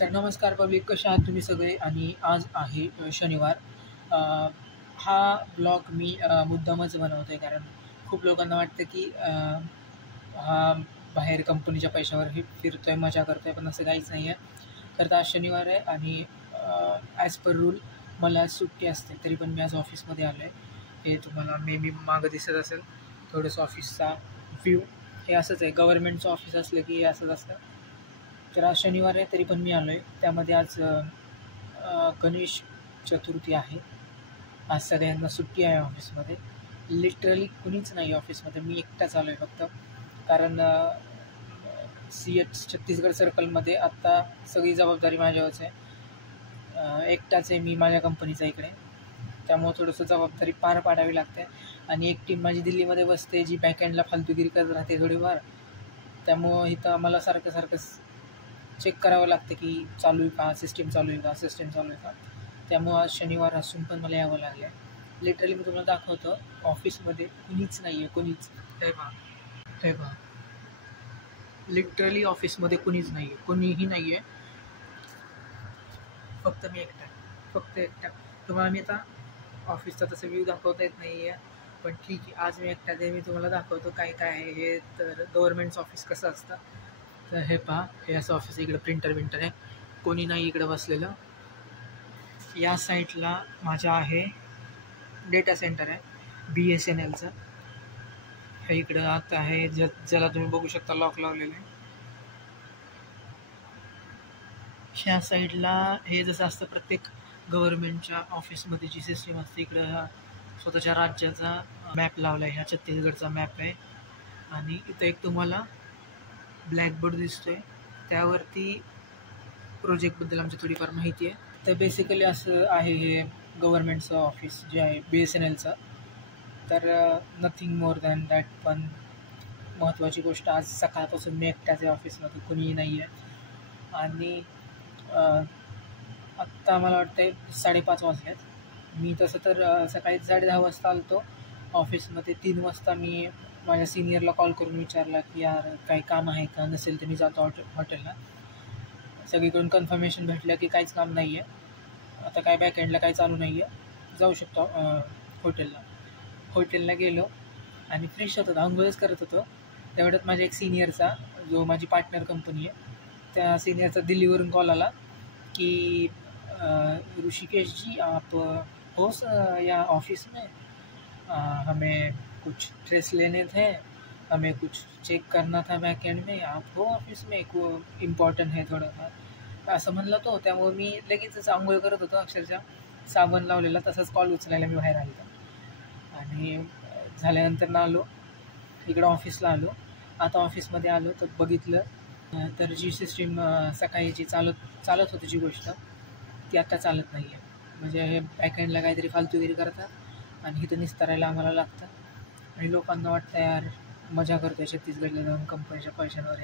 तर नमस्कार पब्लिक, कशा आहात तुम्ही सगळे? आणि आज आहे शनिवार. अ, हा ब्लॉग मी मुद्दामच बनवतो आहे, कारण खूप लोकांना वाटतं की हा बाहेर कंपनीच्या पैशावर हे फिरतो आहे, मजा करतो आहे, पण असं काहीच नाही आहे. तर आज शनिवार आहे आणि ॲज पर रूल मला आज सुट्टी असते, तरी पण मी आज ऑफिसमध्ये आलो आहे. हे तुम्हाला मे बी मागं दिसत असेल थोडंसं ऑफिसचा व्ह्यू. हे असंच आहे, गव्हर्नमेंटचं ऑफिस असलं की हे असंच असतं. तर आज शनिवार आहे तरी पण मी आलो आहे. त्यामध्ये आज गणेश चतुर्थी आहे. आज सगळ्यांना सुट्टी आहे ऑफिसमध्ये. लिटरली कुणीच नाही ऑफिसमध्ये. मी एकटाच आलो आहे फक्त. कारण CH छत्तीसगड सर्कलमध्ये आत्ता सगळी जबाबदारी माझ्यावरच आहे. एकटाच आहे मी माझ्या कंपनीचा इकडे. त्यामुळं थोडंसं जबाबदारी पार पाडावी लागते. आणि एक टीम माझी दिल्लीमध्ये बसते, जी बॅकएंडला फालतूगिरी करत राहते थोडीफार. त्यामुळं इथं आम्हाला सारखं चेक करावं लागतं की चालू आहे का, सिस्टीम चालू आहे का, सिस्टीम चालू आहे का. त्यामुळं आज शनिवार असून पण मला यावं लागलं आहे. लिटरली मी तुम्हाला दाखवतो, ऑफिसमध्ये कुणीच नाही आहे, कुणीच. हे पहा, लिटरली ऑफिसमध्ये कुणीच नाही आहे, कुणीही नाही आहे. फक्त मी एकटा, फक्त एकटा. तुम्हाला मी आता ऑफिसचा तसं व्ह्यू दाखवता येत नाही आहे, पण ठीक आहे, आज मी एकटा ते मी तुम्हाला दाखवतो काय काय आहे हे. तर गव्हर्नमेंटचं ऑफिस कसं असतं, तर हे पहा, हे असं ऑफिस. इकडं प्रिंटर आहे, कोणी नाही इकडं बसलेलं. या साईडला माझ्या आहे डेटा सेंटर आहे BSNLचं. हे इकडं आता आहे, ज्याला तुम्ही बघू शकता लॉक लावलेलं आहे. ह्या साईडला हे जसं असतं प्रत्येक गव्हर्नमेंटच्या ऑफिसमध्ये जी सिस्टीम असते, इकडं स्वतःच्या राज्याचा मॅप लावला आहे. ह्या छत्तीसगडचा मॅप आहे. आणि इथं एक तुम्हाला ब्लॅकबोर्ड दिसतोय, त्यावरती प्रोजेक्टबद्दल आमची थोडीफार माहिती आहे. तर बेसिकली असं आहे हे गव्हर्नमेंटचं ऑफिस जे आहे BSNLचं. तर नथिंग मोर दॅन दॅट. पण महत्त्वाची गोष्ट, आज सकाळपासून मी एकट्याच आहे ऑफिसमध्ये, कुणीही नाही आहे. आणि आत्ता मला वाटतं आहे 5:30 वाजले आहेत. मी तसं तर सकाळी 10:30 वाजता आलो होतो ऑफिसमध्ये. 3 वाजता मी माझ्या सिनियरला कॉल करून विचारला की यार काही काम आहे का, नसेल तर मी जातो हॉटेलला. सगळीकडून कन्फर्मेशन भेटलं की काहीच काम नाही आहे, आता काय बॅकएंडला काही चालू नाही आहे, जाऊ शकतो हॉटेलला गेलो आणि फ्रेश होत होतो, आंघोळच करत होतो. तेवढ्यात माझ्या एक सिनियरचा, जो माझी पार्टनर कंपनी आहे, त्या सिनियरचा दिल्लीवरून कॉल आला कि ऋषिकेश जी आप हो या ऑफिस में, हमें कुछ ट्रेस लेने थे, हमें कुछ चेक करना था बैक एंड में, आप हो ऑफिस में, एक इम्पॉर्टंट है थोडंफार, असं म्हणलं तो. त्यामुळे मी लगेचच आंघोळ करत होतो, अक्षरशः साबण लावलेला, तसंच कॉल उचलायला मी बाहेर आलो. आणि झाल्यानंतर ना आलो इकडं ऑफिसला आलो. आता ऑफिसमध्ये आलो तर बघितलं तर जी सिस्टीम सकाळी जी चालत होती जी गोष्ट, ती आता चालत नाही आहे. म्हणजे हे बॅकएंडला काहीतरी फालतूगिरी करतात आणि इथं निस्तारायला आम्हाला लागतं. आणि लोकांना वाटतं यार मजा करतो आहे छत्तीसगडला जाऊन कंपनीच्या पैशांवर,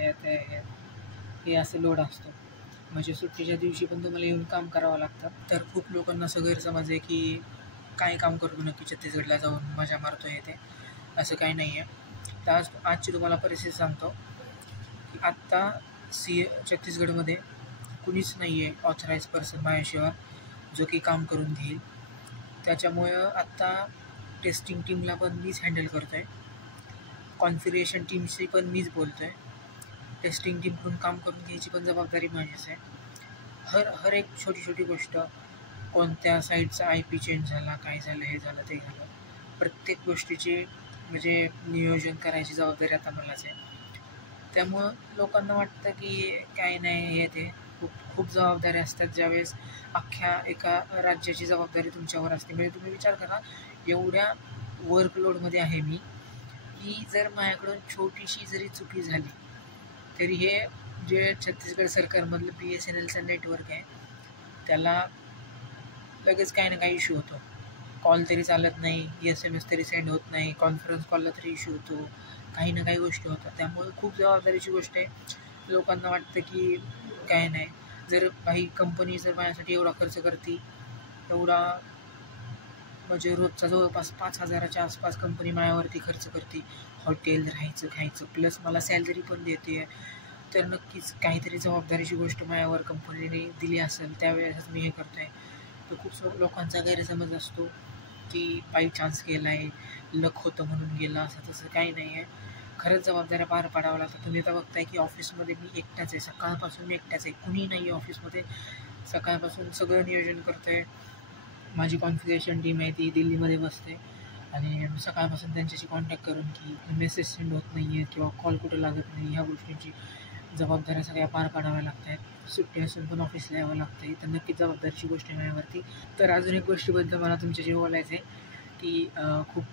हे असं लोड असतो. म्हणजे सुट्टीच्या दिवशी पण तुम्हाला येऊन काम करावं लागतं. तर खूप लोकांना असं गैरसमज आहे की काय काम करतो नक्की छत्तीसगडला जाऊन मजा मारतो आहे ते. असं काही नाही आहे. तर आजची तुम्हाला परिस्थिती सांगतो की आत्ता छत्तीसगडमध्ये कुणीच नाही आहे ऑथराईज पर्सन माझ्याशिवाय जो की काम करून घेईल. त्याच्यामुळं आत्ता टेस्टिंग टीमला पण मीच हँडल करतो आहे, कॉन्फिगरेशन टीमशी पण मीच बोलतो आहे, टेस्टिंग टीमकडून काम करून घ्यायची पण जबाबदारी माझीच आहे. हर एक छोटी गोष्ट, कोणत्या साईटचा IP चेंज झाला, काय झालं, हे झालं, ते झालं, प्रत्येक गोष्टीची म्हणजे नियोजन करायची जबाबदारी आता मलाच आहे. त्यामुळं लोकांना वाटतं की काय नाही, हे ते खूप जबाबदाऱ्या असतात. ज्यावेळेस अख्ख्या एका राज्याची जबाबदारी तुमच्यावर असते. म्हणजे तुम्ही विचार करा, एवढ्या वर्कलोडमध्ये आहे मी की जर माझ्याकडून छोटीशी जरी चुकी झाली तरी हे जे छत्तीसगड सरकारमधलं BSNLचं नेटवर्क आहे त्याला लगेच काही ना काही इश्यू होतो. कॉल तरी चालत नाही, SMS तरी सेंड होत नाही, कॉन्फरन्स कॉलला तरी इश्यू होतो, काही ना काही गोष्टी होतात. त्यामुळे खूप जबाबदारीची गोष्ट आहे. लोकांना वाटतं की काय नाही, जर काही कंपनी जर माझ्यासाठी एवढा खर्च करते, एवढा म्हणजे रोजचा जवळपास 5,000च्या आसपास कंपनी माझ्यावरती खर्च करते, हॉटेल, राहायचं, खायचं, प्लस मला सॅलरी पण देते, तर नक्कीच काहीतरी जबाबदारीची गोष्ट माझ्यावर कंपनीने दिली असेल, त्यावेळेस मी हे करतो आहे. तर खूप लोकांचा गैरसमज असतो की बाय चान्स गेला आहे, लक होतं म्हणून गेला, असं तसं काही नाही आहे. खरंच जबाबदाऱ्या पार पाडाव्या लागतात. तुम्ही आता बघताय की ऑफिसमध्ये मी एकटाच आहे, सकाळपासून मी एकटाच आहे, कुणी नाही आहे ऑफिसमध्ये. सकाळपासून सगळं नियोजन करतो आहे. माझी कॉन्फिगरेशन टीम आहे ती दिल्लीमध्ये बसते आणि सकाळपासून त्यांच्याशी कॉन्टॅक्ट करून की मेसेज सेंड होत नाही आहे किंवा कॉल कुठं लागत नाही, ह्या गोष्टींची जबाबदाऱ्या सगळ्या पार पाडाव्या लागत आहेत. सुट्टी असून पण ऑफिसला यावं लागतं आहे, तर नक्कीच जबाबदारीची गोष्ट आहे माझ्यावरती. तर अजून एक गोष्टीबद्दल मला तुमच्याशी बोलायचं आहे की खूप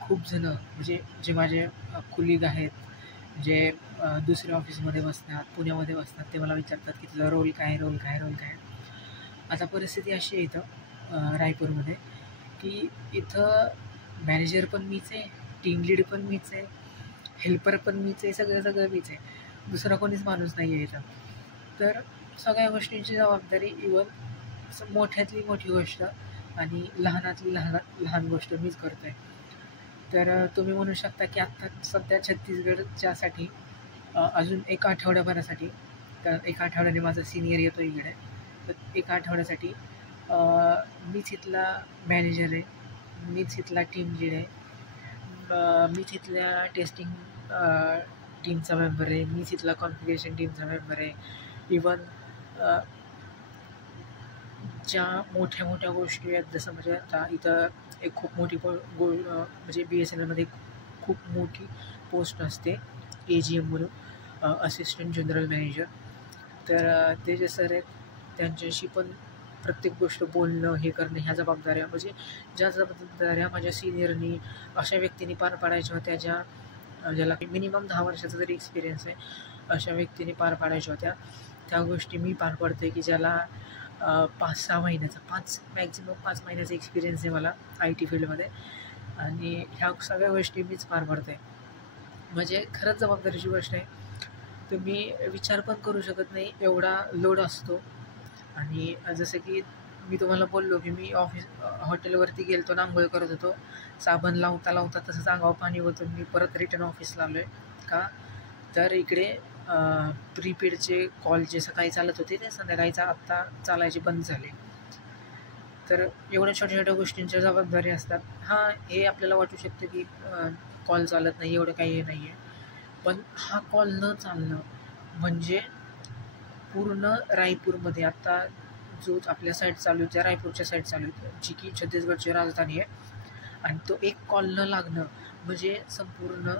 खूप जणं म्हणजे जे माझे कुलीग आहेत, जे दुसऱ्या ऑफिसमध्ये बसतात, पुण्यामध्ये बसतात, ते मला विचारतात की तुझा रोल काय, रोल काय, रोल काय. आता परिस्थिती अशी आहे इथं रायपूरमध्ये की इथं मॅनेजर पण मीच आहे, टीम लीड पण मीच आहे, हेल्पर पण मीच आहे, सगळं मीच आहे. दुसरा कोणीच माणूस नाही आहे इथं. तर सगळ्या गोष्टींची जबाबदारी इवन मोठ्यातली मोठी गोष्ट आणि लहानातली लहान गोष्ट मीच करतो आहे. तर तुम्ही म्हणू शकता की आत्ता सध्या छत्तीसगडच्यासाठी अजून एका आठवड्याभरासाठी, कारण एका आठवड्याने माझा सिनियर येतो इकडे, तर एका आठवड्यासाठी मीच इथला मॅनेजर आहे, मीच इथला टीम लीड आहे, मीच इथल्या टेस्टिंग टीमचा मेंबर आहे, मीच इथला कॉन्फिगरेशन टीमचा मेंबर आहे. इवन ज्या मोठ्या मोठ्या गोष्टी आहेत, जसं म्हणजे आता इथं एक खूप मोठी म्हणजे BSNLमध्ये खूप मोठी पोस्ट असते AGM म्हणून, असिस्टंट जनरल मॅनेजर. तर ते जे सर आहेत त्यांच्याशी पण प्रत्येक गोष्ट बोलणं, हे करणं, ह्या जबाबदाऱ्या म्हणजे ज्या जबाबदाऱ्या माझ्या सिनियरनी अशा व्यक्तींनी पार पाडायच्या होत्या, ज्याला मिनिमम 10 वर्षाचा जरी एक्सपिरियन्स आहे, अशा व्यक्तींनी पार पाडायच्या होत्या, त्या गोष्टी मी पार पाडतो आहे की ज्याला 5-6 महिन्याचा मॅक्झिमम 5 महिन्याचा एक्सपिरियन्स आहे मला IT फील्डमध्ये, आणि ह्या सगळ्या गोष्टी मीच पार पाडतो आहे. म्हणजे खरंच जबाबदारीची गोष्ट आहे. तुम्ही विचार पण करू शकत नाही एवढा लोड असतो. आणि जसं की मी तुम्हाला बोललो की मी हॉटेलवरती गेलो होतो, अंघोळ करत होतो, साबण लावता लावता तसंच अंगावर पाणी ओतून मी परत रिटर्न ऑफिसला आलो आहे. का तर इकडे प्रीपेडचे कॉल जे सकाळी चालत होते ते संध्याकाळीचा आत्ता चालायचे बंद झाले. तर एवढ्या छोट्या छोट्या गोष्टींच्या जबाबदारी असतात. हां, हे आपल्याला वाटू शकतं की कॉल चालत नाही, एवढं काही हे नाही आहे, पण हा कॉल न चालणं म्हणजे पूर्ण रायपूरमध्ये आत्ता जो आपल्या साईड चालू आहे, त्या रायपूरच्या साईड चालू आहे, जी की छत्तीसगडची राजधानी आहे, आणि तो एक कॉल न लागणं म्हणजे संपूर्ण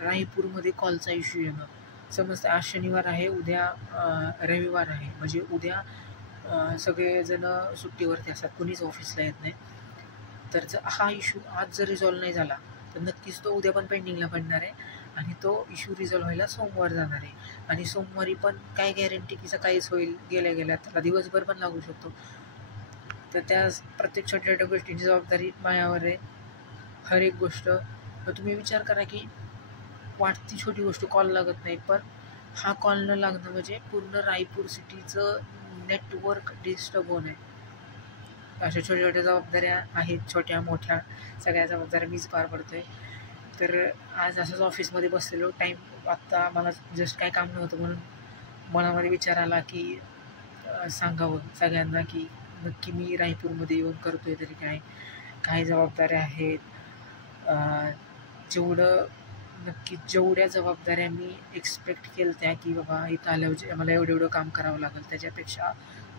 रायपूरमध्ये कॉलचा इश्यू येणं. समजतं आज शनिवार आहे, उद्या रविवार आहे, म्हणजे उद्या सगळेजणं सुट्टीवरती असतात, कुणीच ऑफिसला येत नाही. तर जर हा इश्यू आज जर रिझॉल्व नाही झाला तर नक्कीच तो उद्या पण पेंडिंगला पडणार आहे, आणि तो इश्यू रिझॉल्व व्हायला सोमवार जाणार आहे, आणि सोमवारी पण काय गॅरंटी की सकाळीच होईल, गेल्या त्याला दिवसभर पण लागू शकतो. तर त्या प्रत्येक छोट्या छोट्या गोष्टींची जबाबदारी माझ्यावर आहे. हर एक गोष्ट तुम्ही विचार करा की वाटती छोटी गोष्ट कॉल लागत नाही, पण हा कॉल न लागणं म्हणजे पूर्ण रायपूर सिटीचं नेटवर्क डिस्टर्ब होणं आहे. अशा छोट्या छोट्या जबाबदाऱ्या आहेत, छोट्या मोठ्या सगळ्या जबाबदाऱ्या मीच पार पडतो आहे. तर आज असंच ऑफिसमध्ये बसलेलो, टाईम आत्ता मला जस्ट काय काम नव्हतं म्हणून मनामध्ये विचार आला की सांगावं सगळ्यांना की नक्की मी रायपूरमध्ये येऊन करतो आहे तरी काय जबाबदाऱ्या आहेत. जेवढ्या जबाबदाऱ्या मी एक्सपेक्ट केल्या त्या की बाबा इथं आल्यावर मला एवढं काम करावं लागेल, त्याच्यापेक्षा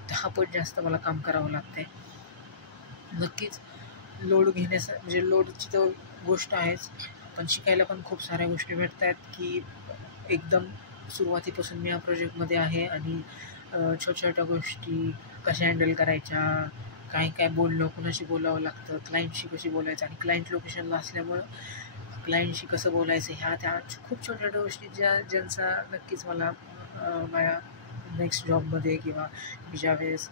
10 पट जास्त मला काम करावं लागतं आहे. नक्कीच लोड म्हणजे लोडची तर गोष्ट आहेच, पण शिकायला पण खूप साऱ्या गोष्टी भेटत आहेत की एकदम सुरुवातीपासून मी या प्रोजेक्टमध्ये आहे, आणि छोट्या छोट्या गोष्टी कशा हँडल करायच्या, काय बोलणं, कुणाशी बोलावं लागतं, क्लायंटशी कशी बोलायचं, आणि क्लायंट लोकेशनला असल्यामुळं क्लायंटशी कसं बोलायचं, त्या खूप छोट्या छोट्या गोष्टी ज्यांचा नक्कीच मला माझ्या नेक्स्ट जॉबमध्ये किंवा मी ज्यावेळेस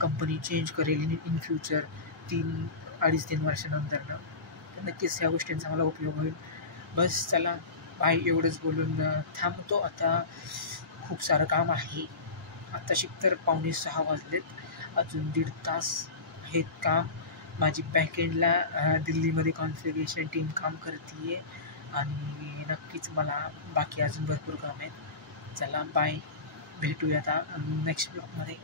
कंपनी चेंज करेल इन फ्युचर 2.5-3 वर्षानंतरनं, तर नक्कीच ह्या गोष्टींचा मला उपयोग होईल. बस चला बाय, एवढंच बोलून थांबतो. आता खूप सारं काम आहे. आत्ताशी तर 5:45 वाजलेत, अजून 1.5 तास आहेत काम. माझी बॅकएंडला दिल्लीमध्ये कॉन्फिगरेशन टीम काम करते आहे, आणि नक्कीच मला बाकी अजून भरपूर काम आहेत. चला बाय, भेटूया आता नेक्स्ट ब्लॉगमध्ये.